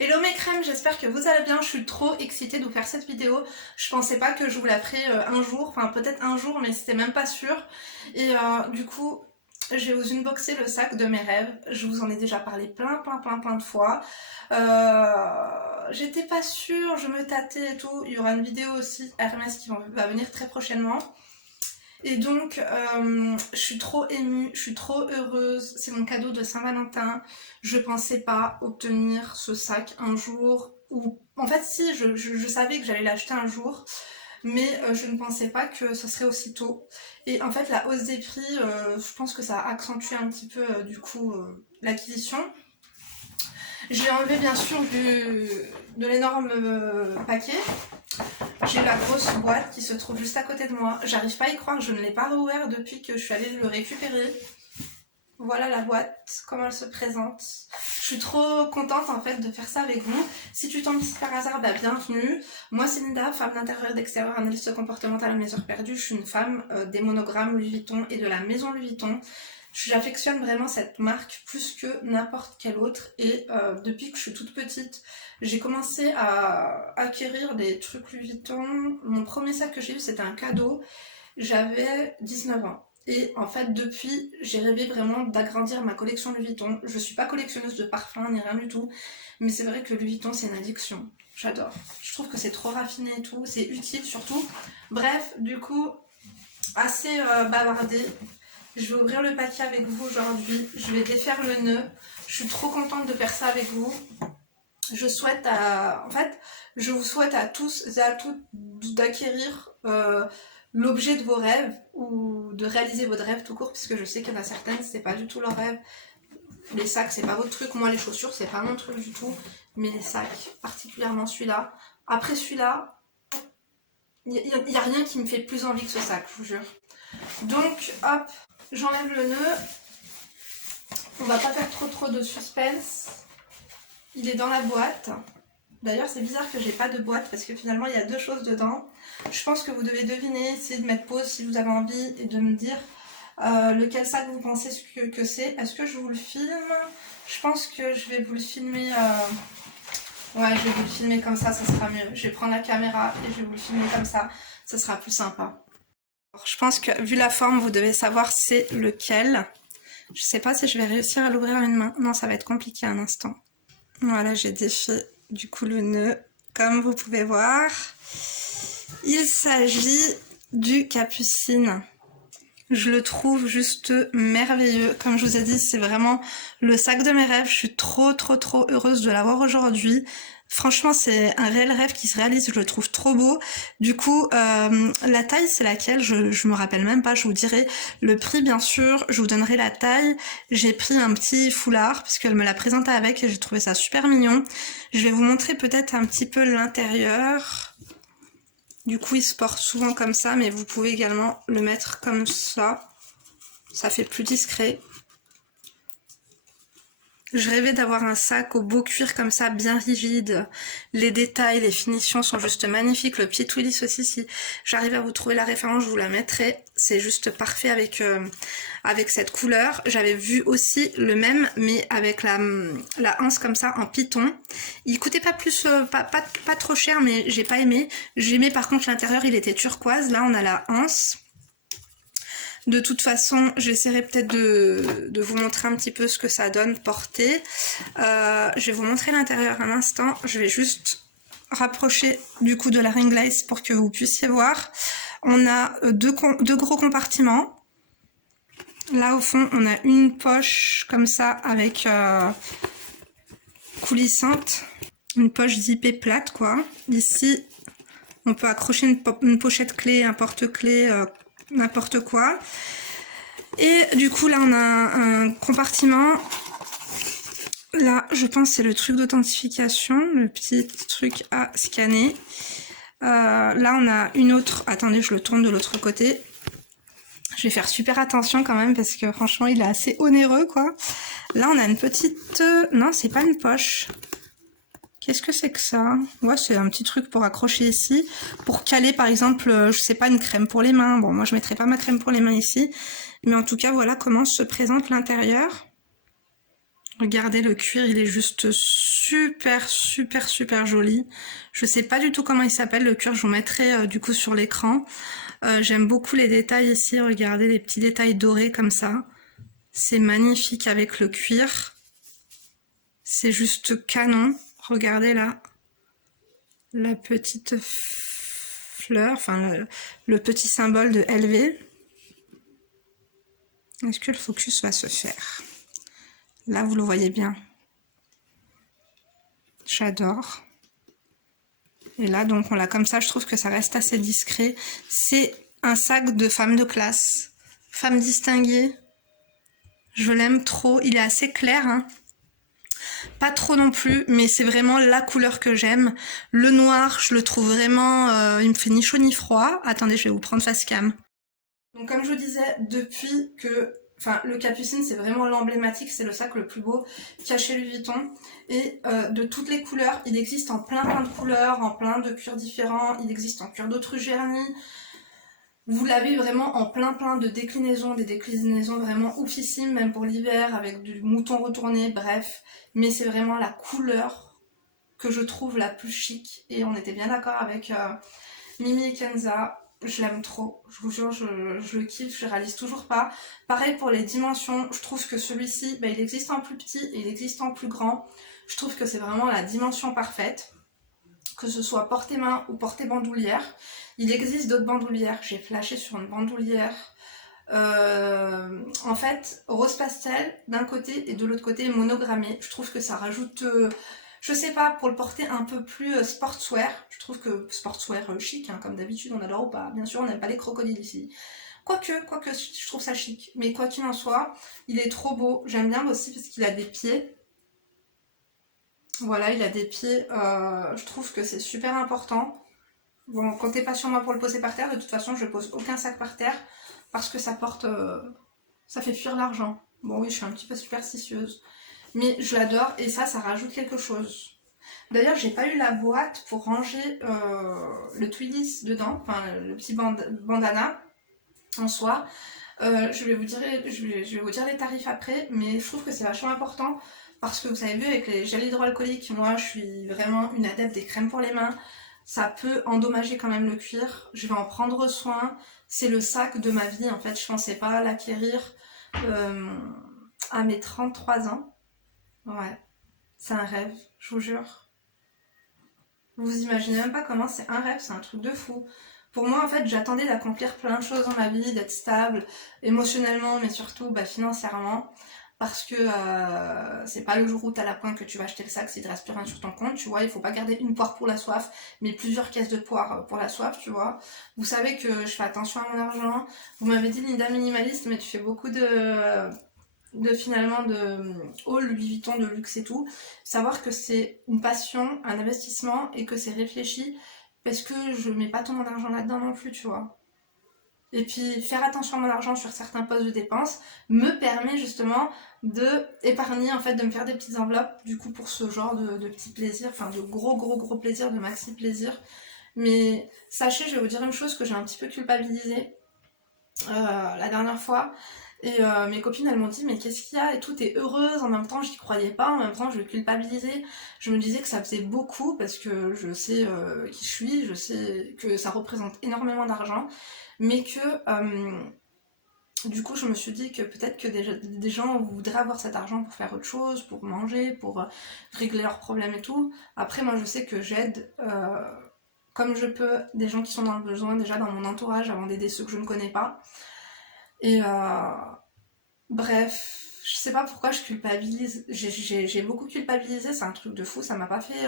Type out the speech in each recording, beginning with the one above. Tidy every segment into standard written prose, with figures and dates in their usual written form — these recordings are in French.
Hello mes crèmes, j'espère que vous allez bien, je suis trop excitée de vous faire cette vidéo. Je pensais pas que je vous la ferais un jour, enfin peut-être un jour mais c'était même pas sûr. Et du coup, j'ai vous unboxé le sac de mes rêves. Je vous en ai déjà parlé plein de fois. J'étais pas sûre, je me tâtais et tout. Il y aura une vidéo aussi Hermès qui va venir très prochainement. Et donc, je suis trop émue, je suis trop heureuse. C'est mon cadeau de Saint-Valentin. Je pensais pas obtenir ce sac un jour. Ou en fait, si, je savais que j'allais l'acheter un jour, mais je ne pensais pas que ce serait aussitôt. Et en fait, la hausse des prix, je pense que ça a accentué un petit peu du coup l'acquisition. J'ai enlevé bien sûr de l'énorme paquet. J'ai la grosse boîte qui se trouve juste à côté de moi. J'arrive pas à y croire, je ne l'ai pas rouvert depuis que je suis allée le récupérer. Voilà la boîte, comment elle se présente. Je suis trop contente en fait de faire ça avec vous. Si tu tombes ici par hasard, bah bienvenue. Moi c'est Linda, femme d'intérieur et d'extérieur, analyste comportementale à mes heures perdues. Je suis une femme des monogrammes Louis Vuitton et de la maison Louis Vuitton. J'affectionne vraiment cette marque plus que n'importe quelle autre et depuis que je suis toute petite, j'ai commencé à acquérir des trucs Louis Vuitton. Mon premier sac que j'ai eu c'était un cadeau, j'avais 19 ans. Et en fait depuis j'ai rêvé vraiment d'agrandir ma collection Louis Vuitton. Je suis pas collectionneuse de parfums ni rien du tout, mais c'est vrai que Louis Vuitton c'est une addiction. J'adore. Je trouve que c'est trop raffiné et tout, c'est utile surtout. Bref, du coup, assez bavardé. Je vais ouvrir le paquet avec vous aujourd'hui. Je vais défaire le nœud. Je suis trop contente de faire ça avec vous. Je souhaite en fait, je vous souhaite à tous et à toutes d'acquérir l'objet de vos rêves ou de réaliser votre rêve tout court, puisque je sais qu'il y en a certaines, c'est pas du tout leur rêve. Les sacs, c'est pas votre truc. Moi, les chaussures, c'est pas mon truc du tout. Mais les sacs, particulièrement celui-là. Après celui-là, il n'y a rien qui me fait plus envie que ce sac, je vous jure. Donc, hop, j'enlève le nœud. On va pas faire trop de suspense. Il est dans la boîte. D'ailleurs, c'est bizarre que j'ai pas de boîte parce que finalement, il y a deux choses dedans. Je pense que vous devez deviner, essayer de mettre pause si vous avez envie et de me dire lequel sac vous pensez que c'est. Est-ce que je vous le filme? Je pense que je vais vous le filmer. Ouais, je vais vous le filmer comme ça sera mieux. Je vais prendre la caméra et je vais vous le filmer comme ça sera plus sympa. Alors, je pense que vu la forme, vous devez savoir c'est lequel. Je sais pas si je vais réussir à l'ouvrir à une main. Non, ça va être compliqué un instant. Voilà, j'ai défait du coup le nœud. Comme vous pouvez voir, il s'agit du Capucine. Je le trouve juste merveilleux. Comme je vous ai dit, c'est vraiment le sac de mes rêves. Je suis trop heureuse de l'avoir aujourd'hui. Franchement, c'est un réel rêve qui se réalise. Je le trouve trop beau. Du coup, la taille, c'est laquelle? Je me rappelle même pas. Je vous dirai le prix, bien sûr. Je vous donnerai la taille. J'ai pris un petit foulard parce qu'elle me l'a présenté avec et j'ai trouvé ça super mignon. Je vais vous montrer peut-être un petit peu l'intérieur. Du coup, il se porte souvent comme ça, mais vous pouvez également le mettre comme ça. Ça fait plus discret. Je rêvais d'avoir un sac au beau cuir comme ça, bien rigide. Les détails, les finitions sont juste magnifiques. Le petit Willis aussi, si j'arrive à vous trouver la référence, je vous la mettrai. C'est juste parfait avec cette couleur. J'avais vu aussi le même, mais avec la anse comme ça en python. Il coûtait pas plus, pas trop cher, mais j'ai pas aimé. J'aimais par contre l'intérieur, il était turquoise. Là, on a la anse. De toute façon, j'essaierai peut-être de vous montrer un petit peu ce que ça donne porté. Je vais vous montrer l'intérieur un instant. Je vais juste rapprocher du coup de la ring light pour que vous puissiez voir. On a deux gros compartiments. Là au fond, on a une poche comme ça avec coulissante. Une poche zippée plate quoi. Ici, on peut accrocher une pochette clé, un porte-clés, n'importe quoi. Et du coup là on a un compartiment. Là je pense c'est le truc d'authentification, le petit truc à scanner. Là on a une autre, attendez je le tourne de l'autre côté. Je vais faire super attention quand même parce que franchement il est assez onéreux quoi. Là on a une petite, non c'est pas une poche. Qu'est-ce que c'est que ça? Ouais, c'est un petit truc pour accrocher ici, pour caler par exemple, je sais pas, une crème pour les mains. Bon, moi je mettrai pas ma crème pour les mains ici, mais en tout cas voilà comment se présente l'intérieur. Regardez, le cuir, il est juste super, super, super joli. Je sais pas du tout comment il s'appelle, le cuir, je vous mettrai du coup sur l'écran. J'aime beaucoup les détails ici, regardez les petits détails dorés comme ça. C'est magnifique avec le cuir. C'est juste canon. Regardez là, la petite fleur, enfin le petit symbole de LV. Est-ce que le focus va se faire? Là, vous le voyez bien. J'adore. Et là, donc, on l'a comme ça. Je trouve que ça reste assez discret. C'est un sac de femme de classe. Femme distinguée. Je l'aime trop. Il est assez clair, hein. Pas trop non plus, mais c'est vraiment la couleur que j'aime. Le noir, je le trouve vraiment... il me fait ni chaud ni froid. Attendez, je vais vous prendre face cam. Donc, comme je vous disais, depuis que... Enfin, le Capucine, c'est vraiment l'emblématique, c'est le sac le plus beau qu'il y a chez Louis Vuitton. Et de toutes les couleurs, il existe en plein de couleurs, en plein de cuirs différents. Il existe en cuir d'autruche verni. Vous l'avez vraiment en plein de déclinaisons, des déclinaisons vraiment oufissimes, même pour l'hiver, avec du mouton retourné, bref. Mais c'est vraiment la couleur que je trouve la plus chic. Et on était bien d'accord avec Mimi et Kenza. Je l'aime trop, je vous jure, je le kiffe, je réalise toujours pas. Pareil pour les dimensions, je trouve que celui-ci, il existe en plus petit et il existe en plus grand. Je trouve que c'est vraiment la dimension parfaite, que ce soit portée-main ou portée-bandoulière. Il existe d'autres bandoulières, j'ai flashé sur une bandoulière. En fait, rose pastel d'un côté et de l'autre côté monogrammé. Je trouve que ça rajoute... je sais pas, pour le porter un peu plus sportswear, je trouve que sportswear chic, hein, comme d'habitude, on adore ou pas. Bien sûr, on n'aime pas les crocodiles ici. Quoique, je trouve ça chic. Mais quoi qu'il en soit, il est trop beau. J'aime bien aussi parce qu'il a des pieds. Voilà, il a des pieds. Je trouve que c'est super important. Bon, comptez pas sur moi pour le poser par terre. De toute façon, je pose aucun sac par terre parce que ça porte... ça fait fuir l'argent. Bon oui, je suis un petit peu superstitieuse. Mais je l'adore et ça rajoute quelque chose. D'ailleurs, j'ai pas eu la boîte pour ranger le Twillis dedans, enfin le petit bandana en soi. Je vais vous dire les tarifs après, mais je trouve que c'est vachement important parce que vous avez vu avec les gels hydroalcooliques, moi je suis vraiment une adepte des crèmes pour les mains. Ça peut endommager quand même le cuir. Je vais en prendre soin. C'est le sac de ma vie en fait. Je pensais pas l'acquérir à mes 33 ans. Ouais, c'est un rêve, je vous jure. Vous imaginez même pas comment c'est un rêve, c'est un truc de fou. Pour moi, en fait, j'attendais d'accomplir plein de choses dans ma vie, d'être stable, émotionnellement, mais surtout financièrement. Parce que c'est pas le jour où t'as la pointe que tu vas acheter le sac, s'il te reste plus rien sur ton compte, tu vois. Il faut pas garder une poire pour la soif, mais plusieurs caisses de poire pour la soif, tu vois. Vous savez que je fais attention à mon argent. Vous m'avez dit Linda minimaliste, mais tu fais beaucoup de haul Louis Vuitton de luxe et tout. Savoir que c'est une passion, un investissement et que c'est réfléchi parce que je mets pas tout mon argent là-dedans non plus, tu vois. Et puis faire attention à mon argent sur certains postes de dépenses me permet justement de épargner, en fait, de me faire des petites enveloppes du coup pour ce genre de petits plaisirs, enfin de gros plaisirs, de maxi plaisirs. Mais sachez, je vais vous dire une chose que j'ai un petit peu culpabilisée la dernière fois. Et mes copines, elles m'ont dit mais qu'est-ce qu'il y a et tout, t'es heureuse, en même temps j'y croyais pas, en même temps je culpabilisais. Je me disais que ça faisait beaucoup parce que je sais qui je suis, je sais que ça représente énormément d'argent, mais que du coup je me suis dit que peut-être que des gens voudraient avoir cet argent pour faire autre chose, pour manger, pour régler leurs problèmes et tout. Après moi je sais que j'aide comme je peux des gens qui sont dans le besoin déjà dans mon entourage avant d'aider ceux que je ne connais pas. Et bref, je sais pas pourquoi je culpabilise. J'ai beaucoup culpabilisé, c'est un truc de fou. Ça m'a pas fait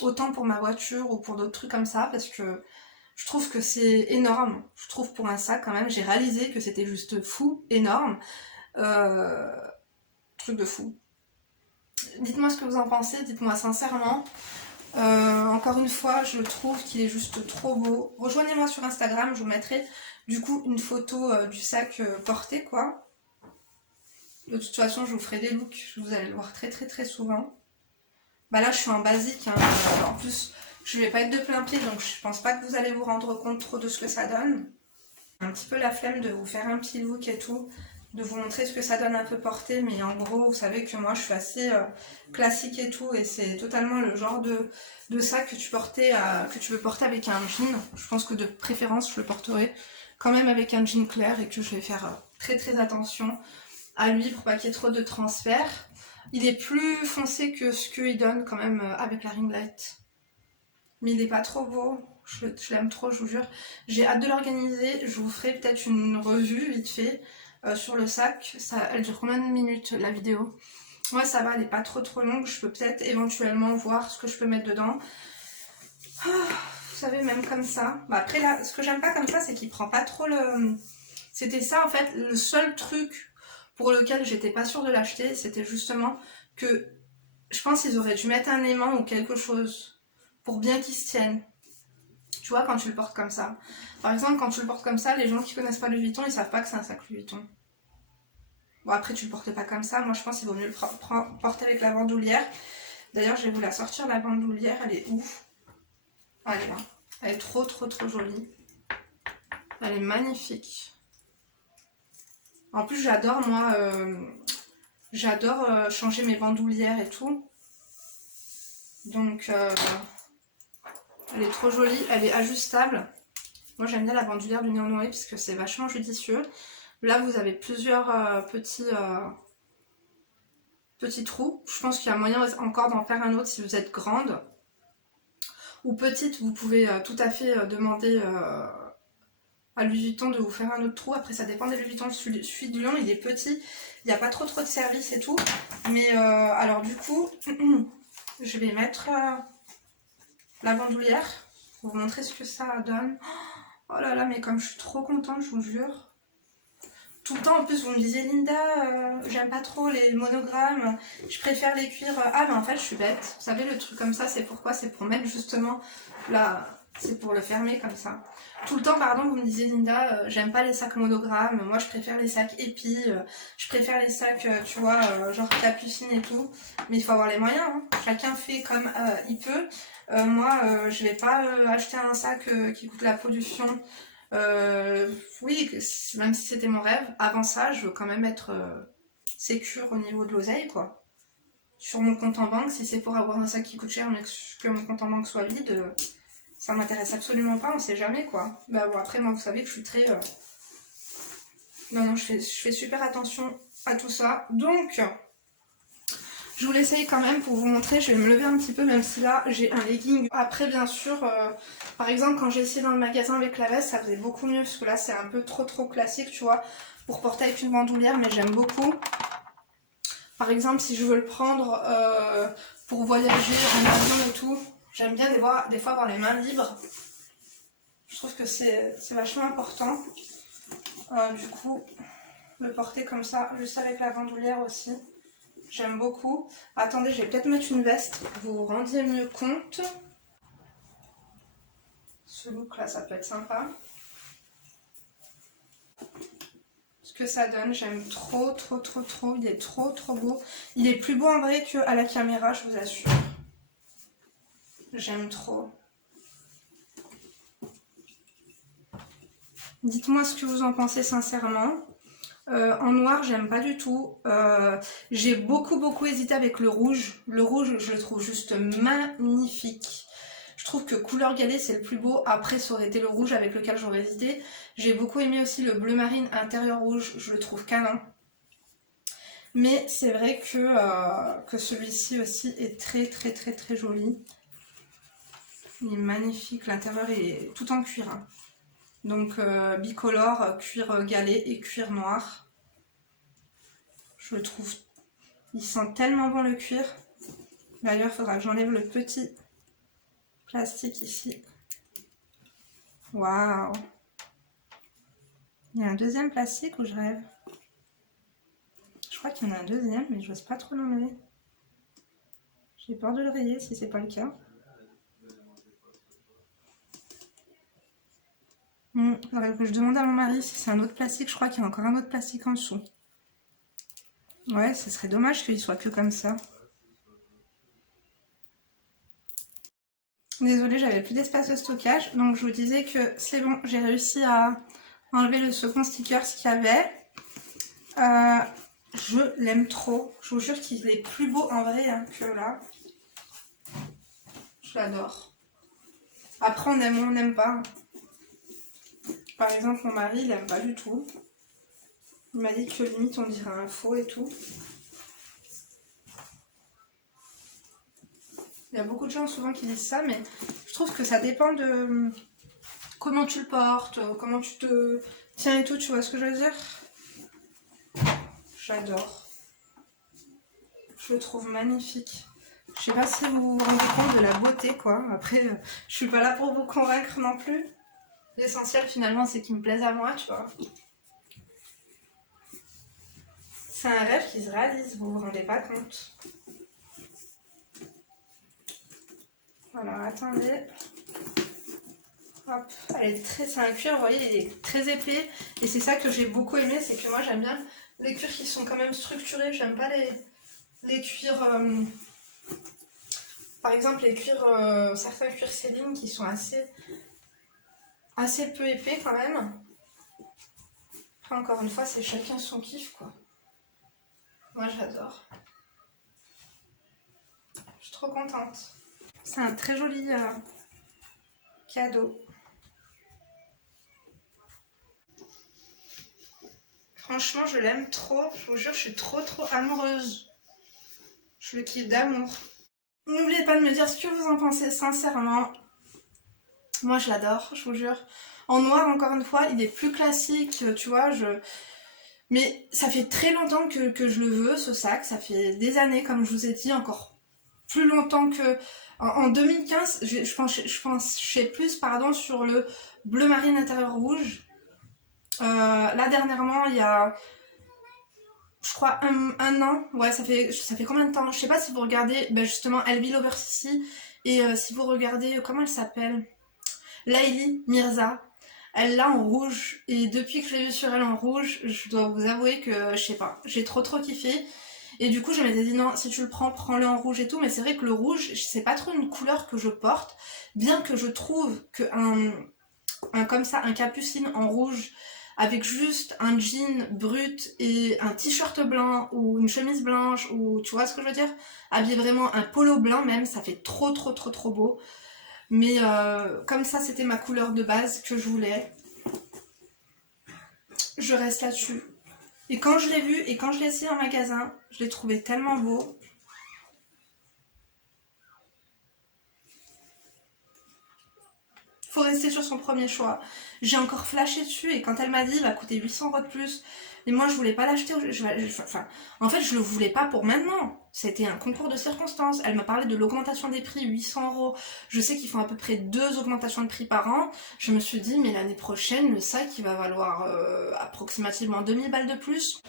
autant pour ma voiture ou pour d'autres trucs comme ça parce que je trouve que c'est énorme. Je trouve pour un sac quand même, j'ai réalisé que c'était juste fou, énorme. Truc de fou. Dites-moi ce que vous en pensez, dites-moi sincèrement. Encore une fois, je trouve qu'il est juste trop beau. Rejoignez-moi sur Instagram, je vous mettrai du coup une photo du sac porté quoi. De toute façon, je vous ferai des looks, vous allez le voir très souvent. Bah là, je suis en basique, hein. En plus, je vais pas être de plein pied, donc je pense pas que vous allez vous rendre compte trop de ce que ça donne. Un petit peu la flemme de vous faire un petit look et tout. de vous montrer ce que ça donne un peu porté, mais en gros vous savez que moi je suis assez classique et tout, et c'est totalement le genre de sac que tu peux porter avec un jean. Je pense que de préférence je le porterai quand même avec un jean clair, et que je vais faire très très attention à lui pour pas qu'il y ait trop de transfert. Il est plus foncé que ce qu'il donne quand même avec la ring light, mais il est pas trop beau. Je l'aime trop, je vous jure. J'ai hâte de l'organiser. Je vous ferai peut-être une revue vite fait sur le sac. Elle dure combien de minutes la vidéo? Moi ça va, elle est pas trop longue. Je peux peut-être éventuellement voir ce que je peux mettre dedans. Oh, vous savez, même comme ça. Bah, après là, ce que j'aime pas comme ça, c'est qu'il prend pas trop le... C'était ça en fait, le seul truc pour lequel j'étais pas sûre de l'acheter. C'était justement que je pense qu'ils auraient dû mettre un aimant ou quelque chose pour bien qu'il se tienne. Tu vois, quand tu le portes comme ça. Par exemple, quand tu le portes comme ça, les gens qui connaissent pas Louis Vuitton, ils savent pas que c'est un sac Louis Vuitton. Bon, après, tu le portes pas comme ça. Moi, je pense qu'il vaut mieux le porter avec la bandoulière. D'ailleurs, je vais vous la sortir, la bandoulière. Elle est ouf. Ah, elle est là. Elle est trop jolie. Elle est magnifique. En plus, j'adore, moi, j'adore changer mes bandoulières et tout. Donc... elle est trop jolie, elle est ajustable. Moi j'aime bien la bandoulière du Néo Noé parce que c'est vachement judicieux. Là vous avez plusieurs petits trous. Je pense qu'il y a moyen encore d'en faire un autre si vous êtes grande. Ou petite, vous pouvez tout à fait demander à Louis Vuitton de vous faire un autre trou. Après ça dépend des Louis Vuitton. Celui de Lyon il est petit, il n'y a pas trop de service et tout. Mais alors du coup, je vais mettre... la bandoulière pour vous montrer ce que ça donne. Oh là là, mais comme je suis trop contente, je vous jure. Tout le temps en plus vous me disiez Linda, j'aime pas trop les monogrammes, je préfère les cuirs. Ah mais en fait je suis bête. Vous savez le truc comme ça c'est pourquoi? C'est pour mettre justement là, c'est pour le fermer comme ça. Tout le temps pardon vous me disiez Linda, j'aime pas les sacs monogrammes, moi je préfère les sacs épis, je préfère les sacs tu vois genre capucine et tout. Mais il faut avoir les moyens, hein. Chacun fait comme il peut. Moi je vais pas acheter un sac qui coûte la pollution. Oui, même si c'était mon rêve, avant ça, je veux quand même être sécure au niveau de l'oseille, quoi. Sur mon compte en banque, si c'est pour avoir un sac qui coûte cher, mais que mon compte en banque soit vide, ça m'intéresse absolument pas, on sait jamais, quoi. Bah bon, après, moi, vous savez que je suis très... Non, je fais super attention à tout ça. Donc, je vous l'essaye quand même pour vous montrer. Je vais me lever un petit peu, même si là, j'ai un legging. Après, bien sûr, par exemple, quand j'ai essayé dans le magasin avec la veste, ça faisait beaucoup mieux, parce que là, c'est un peu trop classique, tu vois, pour porter avec une bandoulière, mais j'aime beaucoup. Par exemple, si je veux le prendre pour voyager en avion et tout, j'aime bien des fois avoir les mains libres. Je trouve que c'est vachement important. Du coup, le porter comme ça, juste avec la bandoulière aussi. J'aime beaucoup. Attendez, je vais peut-être mettre une veste pour que vous vous rendiez mieux compte. Ce look là, ça peut être sympa. Ce que ça donne, j'aime trop. Il est trop beau. Il est plus beau en vrai qu'à la caméra, je vous assure. J'aime trop. Dites-moi ce que vous en pensez sincèrement. En noir, j'aime pas du tout. J'ai beaucoup hésité avec le rouge. Le rouge, je le trouve juste magnifique. Je trouve que couleur galet, c'est le plus beau. Après, ça aurait été le rouge avec lequel j'aurais hésité. J'ai beaucoup aimé aussi le bleu marine intérieur rouge. Je le trouve canon. Mais c'est vrai que celui-ci aussi est très joli. Il est magnifique. L'intérieur est tout en cuir, hein. Donc bicolore, cuir galet et cuir noir. Je le trouve, il sent tellement bon le cuir. D'ailleurs, il faudra que j'enlève le petit plastique ici. Waouh! Il y a un deuxième plastique ou je rêve? Je crois qu'il y en a un deuxième, mais je n'ose pas trop l'enlever. J'ai peur de le rayer si c'est pas le cas. Faudrait que je demande à mon mari si c'est un autre plastique. Je crois qu'il y a encore un autre plastique en dessous. Ouais, ce serait dommage qu'il soit que comme ça. Désolée, j'avais plus d'espace de stockage. Donc je vous disais que c'est bon, j'ai réussi à enlever le second sticker qu'il y avait. Je l'aime trop. Je vous jure qu'il est plus beau en vrai hein, que là. Je l'adore. Après, on aime ou on n'aime pas. Par exemple, mon mari, il aime pas du tout. Il m'a dit que limite, on dirait un faux et tout. Il y a beaucoup de gens souvent qui disent ça, mais je trouve que ça dépend de comment tu le portes, comment tu te tiens et tout, tu vois ce que je veux dire? J'adore. Je le trouve magnifique. Je sais pas si vous vous rendez compte de la beauté, quoi. Après, je suis pas là pour vous convaincre non plus. L'essentiel, finalement, c'est qu'il me plaise à moi, tu vois. C'est un rêve qui se réalise, vous vous rendez pas compte. Voilà, attendez. Hop, c'est un cuir, vous voyez, il est très épais. Et c'est ça que j'ai beaucoup aimé, c'est que moi, j'aime bien les cuirs qui sont quand même structurés. J'aime pas les cuirs... par exemple, les cuirs, certains cuirs Céline qui sont assez peu épais quand même. Après, encore une fois, c'est chacun son kiff, quoi. Moi, j'adore. Je suis trop contente. C'est un très joli cadeau. Franchement, je l'aime trop. Je vous jure, je suis trop amoureuse. Je le kiffe d'amour. N'oubliez pas de me dire ce que vous en pensez sincèrement. Moi, je l'adore, je vous jure. En noir, encore une fois, il est plus classique, tu vois. Mais ça fait très longtemps que je le veux, ce sac. Ça fait des années, comme je vous ai dit, encore plus longtemps que... En 2015, je penchais plus pardon, sur le bleu marine intérieur rouge. Là, dernièrement, il y a... je crois un an, ouais ça fait combien de temps? Je sais pas si vous regardez justement Elvie Lover Sissi et si vous regardez, comment elle s'appelle? Laïli Mirza, elle l'a en rouge et depuis que je l'ai vue sur elle en rouge, je dois vous avouer que je sais pas, j'ai trop kiffé et du coup je m'étais dit non, si tu le prends, prends-le en rouge et tout, mais c'est vrai que le rouge, c'est pas trop une couleur que je porte, bien que je trouve que comme ça, un capucine en rouge avec juste un jean brut et un t-shirt blanc ou une chemise blanche ou tu vois ce que je veux dire, habiller vraiment un polo blanc même, ça fait trop beau. Mais comme ça c'était ma couleur de base que je voulais, je reste là-dessus. Et quand je l'ai vu et quand je l'ai essayé en magasin, je l'ai trouvé tellement beau. Faut rester sur son premier choix. J'ai encore flashé dessus et quand elle m'a dit il va coûter 800 € de plus, et moi je voulais pas l'acheter, en fait je le voulais pas pour maintenant, c'était un concours de circonstances. Elle m'a parlé de l'augmentation des prix, 800 €, je sais qu'ils font à peu près 2 augmentations de prix par an, je me suis dit mais l'année prochaine le sac il va valoir approximativement 2000 balles de plus.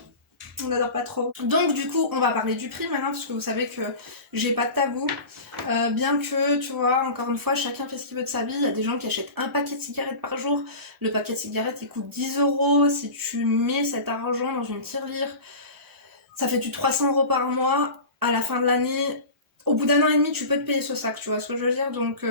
On n'adore pas trop. Donc du coup on va parler du prix maintenant parce que vous savez que j'ai pas de tabou. Bien que tu vois, encore une fois, chacun fait ce qu'il veut de sa vie. Il y a des gens qui achètent un paquet de cigarettes par jour. Le paquet de cigarettes il coûte 10 €. Si tu mets cet argent dans une tirelire, ça fait du 300 € par mois. À la fin de l'année, au bout d'un an et demi tu peux te payer ce sac, tu vois ce que je veux dire. Donc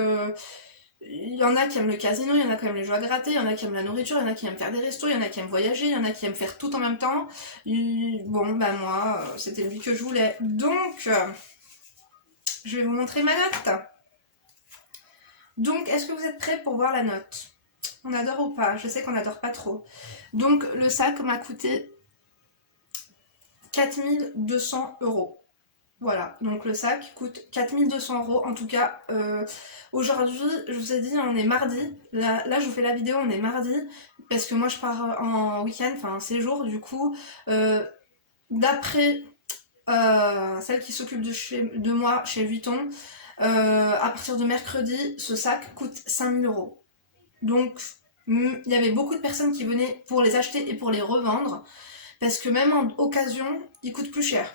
il y en a qui aiment le casino, il y en a qui aiment les jeux à gratter, il y en a qui aiment la nourriture, il y en a qui aiment faire des restos, il y en a qui aiment voyager, il y en a qui aiment faire tout en même temps. Bon, bah moi, c'était lui que je voulais. Donc, je vais vous montrer ma note. Donc, est-ce que vous êtes prêts pour voir la note? On adore ou pas? Je sais qu'on n'adore pas trop. Donc, le sac m'a coûté 4200 €. Voilà, donc le sac coûte 4200 €. En tout cas, aujourd'hui, je vous ai dit, on est mardi. Là, je vous fais la vidéo, on est mardi. Parce que moi, je pars en week-end, enfin en séjour. Du coup, d'après celle qui s'occupe de moi chez Vuitton, à partir de mercredi, ce sac coûte 5000 €. Donc, il y avait beaucoup de personnes qui venaient pour les acheter et pour les revendre. Parce que même en occasion, il coûte plus cher.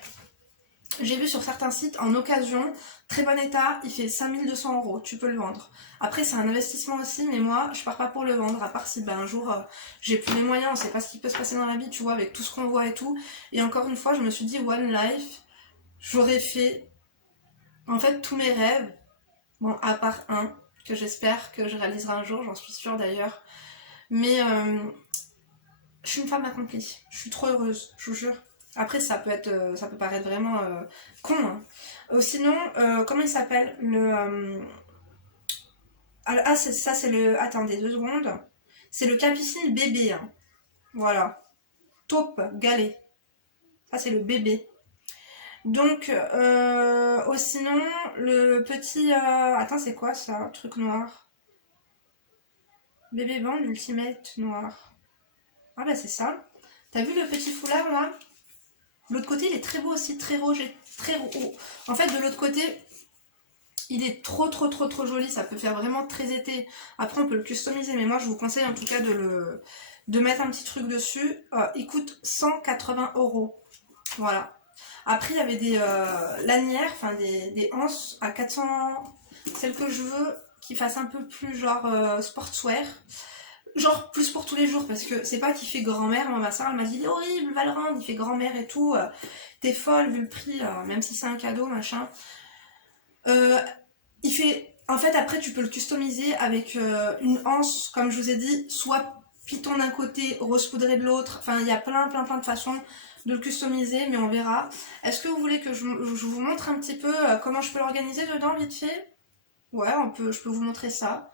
J'ai vu sur certains sites en occasion, très bon état, il fait 5200 €, tu peux le vendre. Après c'est un investissement aussi, mais moi je pars pas pour le vendre, à part si un jour j'ai plus les moyens, on sait pas ce qui peut se passer dans la vie, tu vois, avec tout ce qu'on voit et tout. Et encore une fois, je me suis dit One Life, j'aurais fait en fait tous mes rêves, bon à part un, que j'espère que je réaliserai un jour, j'en suis sûre d'ailleurs. Mais je suis une femme accomplie. Je suis trop heureuse, je vous jure. Après, ça peut paraître vraiment con. Hein. Sinon, comment il s'appelle ah, ça, c'est le... Attendez, 2 secondes. C'est le Capucine bébé. Hein. Voilà. Taupe, galet. Ça, c'est le bébé. Donc, sinon, le petit... Attends, c'est quoi ça? Truc noir. Bébé band ultimate noir. Ah bah c'est ça. T'as vu le petit foulard là? L'autre côté, il est très beau aussi, très rouge et très haut. En fait, de l'autre côté, il est trop joli. Ça peut faire vraiment très été. Après, on peut le customiser, mais moi, je vous conseille en tout cas de mettre un petit truc dessus. Il coûte 180 €. Voilà. Après, il y avait des lanières, enfin des anses à 400. Celle que je veux, qui fasse un peu plus genre sportswear. Genre plus pour tous les jours, parce que c'est pas qu'il fait grand-mère. Moi, ma soeur, elle m'a dit, il est horrible, va le rendre, il fait grand-mère et tout. T'es folle vu le prix, même si c'est un cadeau, machin. Il fait... En fait, après, tu peux le customiser avec une anse, comme je vous ai dit, soit python d'un côté, rose poudré de l'autre. Enfin, il y a plein de façons de le customiser, mais on verra. Est-ce que vous voulez que je vous montre un petit peu comment je peux l'organiser dedans, vite fait? Ouais, je peux vous montrer ça.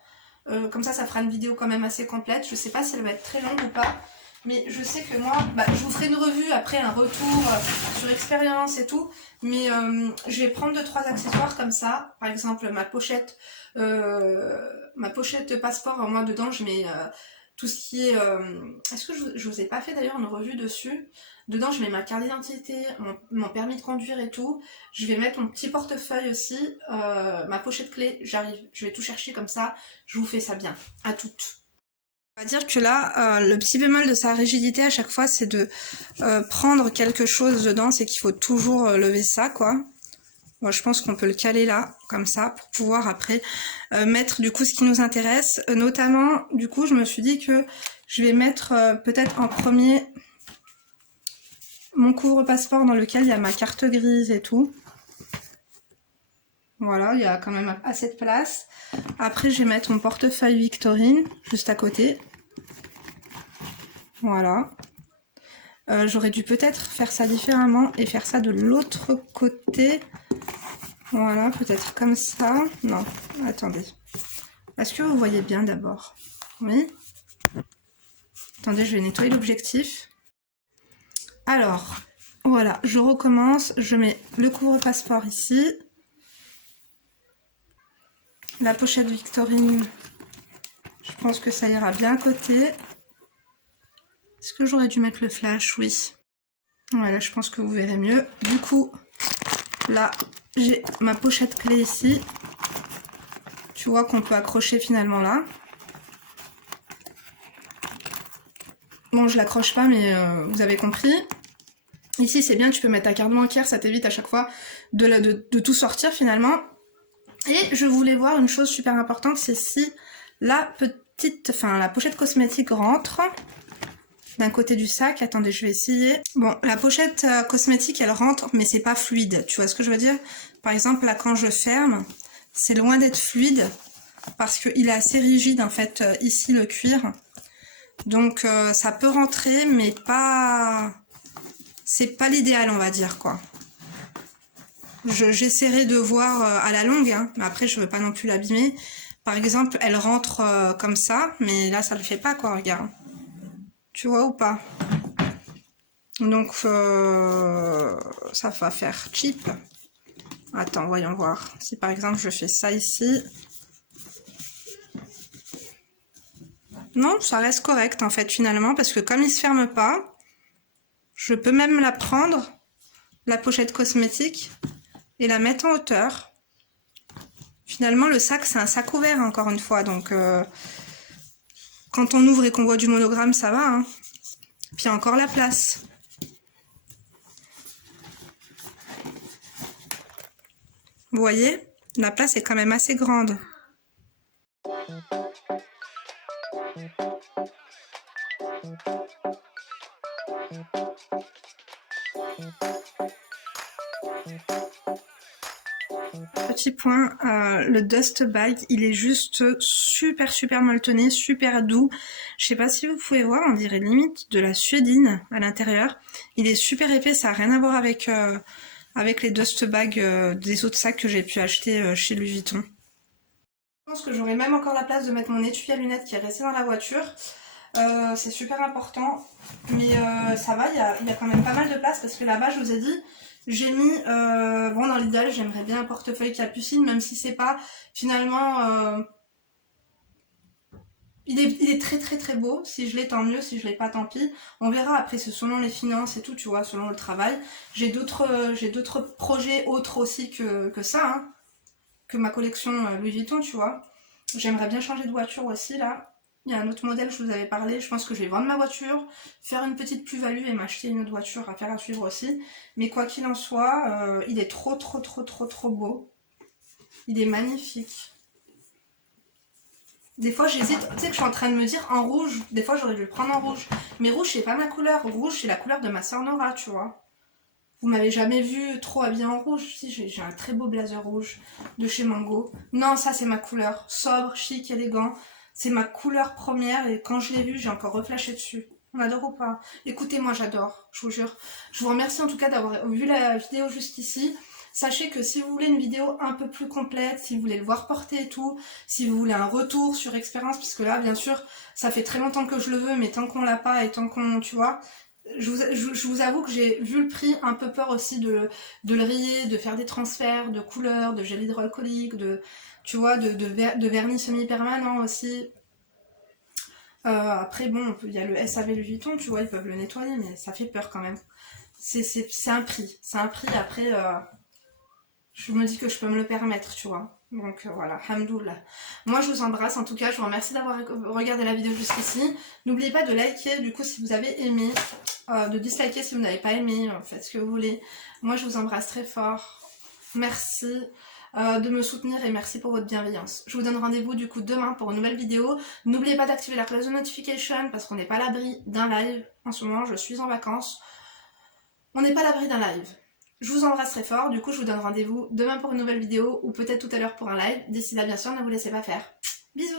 Comme ça fera une vidéo quand même assez complète. Je sais pas si elle va être très longue ou pas. Mais je sais que moi, je vous ferai une revue après, un retour sur expérience et tout. Mais je vais prendre 2-3 accessoires comme ça. Par exemple, ma pochette de passeport. Moi, dedans, je mets tout ce qui est... Est-ce que je vous ai pas fait d'ailleurs une revue dessus? Dedans, je mets ma carte d'identité, mon permis de conduire et tout. Je vais mettre mon petit portefeuille aussi, ma pochette clé. J'arrive, je vais tout chercher comme ça. Je vous fais ça bien. À toutes. On va dire que là, le petit bémol de sa rigidité à chaque fois, c'est de prendre quelque chose dedans, c'est qu'il faut toujours lever ça, quoi. Moi, je pense qu'on peut le caler là, comme ça, pour pouvoir après mettre du coup ce qui nous intéresse. Notamment, du coup, je me suis dit que je vais mettre peut-être en premier mon couvre-passeport dans lequel il y a ma carte grise et tout. Voilà, il y a quand même assez de place. Après, je vais mettre mon portefeuille Victorine, juste à côté. Voilà. J'aurais dû peut-être faire ça différemment et faire ça de l'autre côté. Voilà, peut-être comme ça. Non, attendez. Est-ce que vous voyez bien d'abord? Oui. Attendez, je vais nettoyer l'objectif. Alors, voilà, je recommence. Je mets le couvre-passeport ici. La pochette Victorine, je pense que ça ira bien à côté. Est-ce que j'aurais dû mettre le flash? Oui. Voilà, je pense que vous verrez mieux. Du coup, là, j'ai ma pochette clé ici. Tu vois qu'on peut accrocher finalement là. Bon, je l'accroche pas, mais vous avez compris. Ici, c'est bien, tu peux mettre ta carte bancaire, ça t'évite à chaque fois de tout sortir finalement. Et je voulais voir une chose super importante, c'est si la pochette cosmétique rentre d'un côté du sac. Attendez, je vais essayer. Bon, la pochette cosmétique, elle rentre, mais c'est pas fluide. Tu vois ce que je veux dire? Par exemple, là, quand je ferme, c'est loin d'être fluide parce qu'il est assez rigide, en fait, ici, le cuir. Donc, ça peut rentrer, mais pas... C'est pas l'idéal, on va dire, quoi. J'essaierai de voir à la longue, hein, mais après, je veux pas non plus l'abîmer. Par exemple, elle rentre comme ça, mais là, ça le fait pas, quoi, regarde. Tu vois ou pas? Donc, ça va faire cheap. Attends, voyons voir. Si par exemple, je fais ça ici. Non, ça reste correct, en fait, finalement, parce que comme il se ferme pas, je peux même la prendre, la pochette cosmétique, et la mettre en hauteur. Finalement, le sac, c'est un sac ouvert, encore une fois, donc... quand on ouvre et qu'on voit du monogramme, ça va, hein. Puis il y a encore la place. Vous voyez, la place est quand même assez grande. petit point, le Dust Bag, il est juste super molletonné, super doux. Je sais pas si vous pouvez voir, on dirait limite de la suédine à l'intérieur. Il est super épais, ça a rien à voir avec, avec les Dust Bags des autres sacs que j'ai pu acheter chez Louis Vuitton. Je pense que j'aurai même encore la place de mettre mon étui à lunettes qui est resté dans la voiture. C'est super important, mais ça va, il y a quand même pas mal de place parce que là-bas, je vous ai dit, j'ai mis, bon, dans l'idéal, j'aimerais bien un portefeuille capucine, même si c'est pas, finalement, il est très beau. Si je l'ai, tant mieux, si je l'ai pas, tant pis. On verra après, c'est selon les finances et tout, tu vois, selon le travail. J'ai d'autres projets autres aussi que ça, hein, que ma collection Louis Vuitton, tu vois. J'aimerais bien changer de voiture aussi, là. Il y a un autre modèle, je vous avais parlé. Je pense que je vais vendre ma voiture, faire une petite plus-value et m'acheter une autre voiture à faire à suivre aussi. Mais quoi qu'il en soit, il est trop beau. Il est magnifique. Des fois, j'hésite. Tu sais que je suis en train de me dire en rouge. Des fois, j'aurais dû le prendre en rouge. Mais rouge, c'est pas ma couleur. Rouge, c'est la couleur de ma sœur Nora, tu vois. Vous m'avez jamais vu trop habillée en rouge. Si, j'ai un très beau blazer rouge de chez Mango. Non, ça, c'est ma couleur. Sobre, chic, élégant. C'est ma couleur première et quand je l'ai vue, j'ai encore reflashé dessus. On adore ou pas? Écoutez, moi j'adore, je vous jure. Je vous remercie en tout cas d'avoir vu la vidéo juste ici. Sachez que si vous voulez une vidéo un peu plus complète, si vous voulez le voir porter et tout, si vous voulez un retour sur expérience, puisque là, bien sûr, ça fait très longtemps que je le veux, mais tant qu'on l'a pas et tant qu'on, tu vois, je vous avoue que j'ai vu le prix, un peu peur aussi de le rayer, de faire des transferts de couleurs, de gel hydroalcoolique, de, tu vois, de vernis semi-permanent aussi. Après, bon, il y a le SAV Louis Vuitton, tu vois, ils peuvent le nettoyer, mais ça fait peur quand même. C'est un prix. C'est un prix, après, je me dis que je peux me le permettre, tu vois. Donc voilà, hamdoullah. Moi, je vous embrasse, en tout cas, je vous remercie d'avoir regardé la vidéo jusqu'ici. N'oubliez pas de liker, du coup, si vous avez aimé, de disliker si vous n'avez pas aimé, faites ce que vous voulez. Moi, je vous embrasse très fort. Merci de me soutenir et merci pour votre bienveillance. Je vous donne rendez-vous du coup demain pour une nouvelle vidéo. N'oubliez pas d'activer la cloche de notification parce qu'on n'est pas à l'abri d'un live. En ce moment, je suis en vacances. On n'est pas à l'abri d'un live. Je vous embrasse très fort. Du coup, je vous donne rendez-vous demain pour une nouvelle vidéo ou peut-être tout à l'heure pour un live. D'ici là, bien sûr, ne vous laissez pas faire. Bisous!